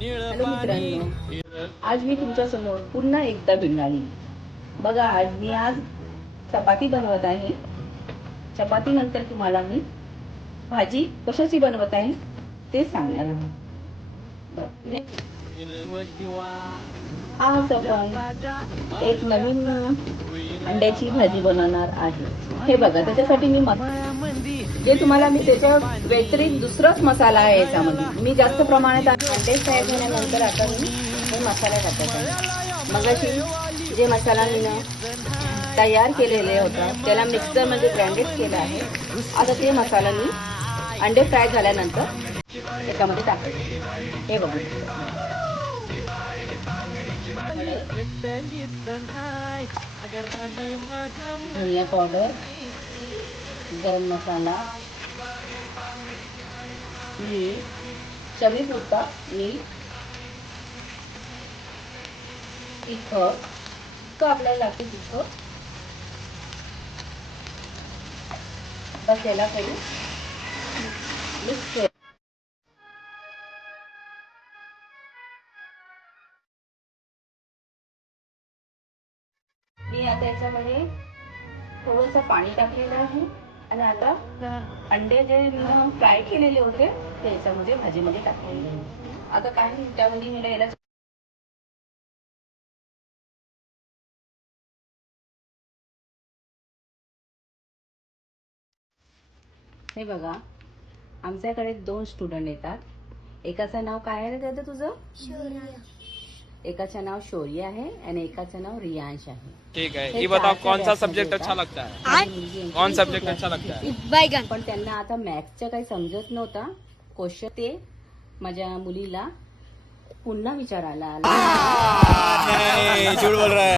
Hello मित्रांनो, आज मी तुमच्या समोर पुन्हा एकदा भिंगाली. बघा, आज चपाती बनवत आहे. चपाती नंतर तुम्हाला मी भाजी कशाची बनवत आहे ते सांगणार आहे. आज आपण एक नवीन अंड्याची भाजी बनवणार आहे. हे बघा, त्याच्यासाठी जे तुम्हाला मी त्याच्या व्यतिरिक्त दुसराच मसाला आहे याच्यामध्ये. मी जास्त प्रमाणात अंडे फ्राय झाल्यानंतर आता मी हे मसाला टाकत आहे. मगाशी जे मसाला मी तयार केलेले होता त्याला मिक्सरमध्ये ग्राइंडेड केला आहे. आता ते मसाला मी अंडे फ्राय झाल्यानंतर त्याच्यामध्ये टाकते. हे बघा, धनिया पावडर, गरम मसाला, मीठ, चवीपुरता मीठ, तिखट इतकं आपल्याला लागते. तिखट बस याला काही मिक्स कर. मी आता याच्यामध्ये थोडंसं पाणी टाकलेलं आहे आणि आता अंडे जे फ्राय केलेले होते ते याच्यामध्ये भाजीमध्ये टाकलेले आहे. आता काही मिनिटांमध्ये मी याला हे बघा, आमच्याकडे 2 स्टुडंट येतात. एकाचं नाव काय आहे दादा तुझं? एकाचं नाव शौर्य आहे आणि एकाचं नाव रियांश आहे. ठीक है, ये बताओ कौन सा सब्जेक्ट अच्छा लगता है? कौन सब्जेक्ट अच्छा लगता है? पण त्यांना आता मॅथ्सचं काही समजत नव्हता क्वेश्चन. ते माझ्या मुलीला पुन्हा विचारायला आला. झूठ बोल रहा है.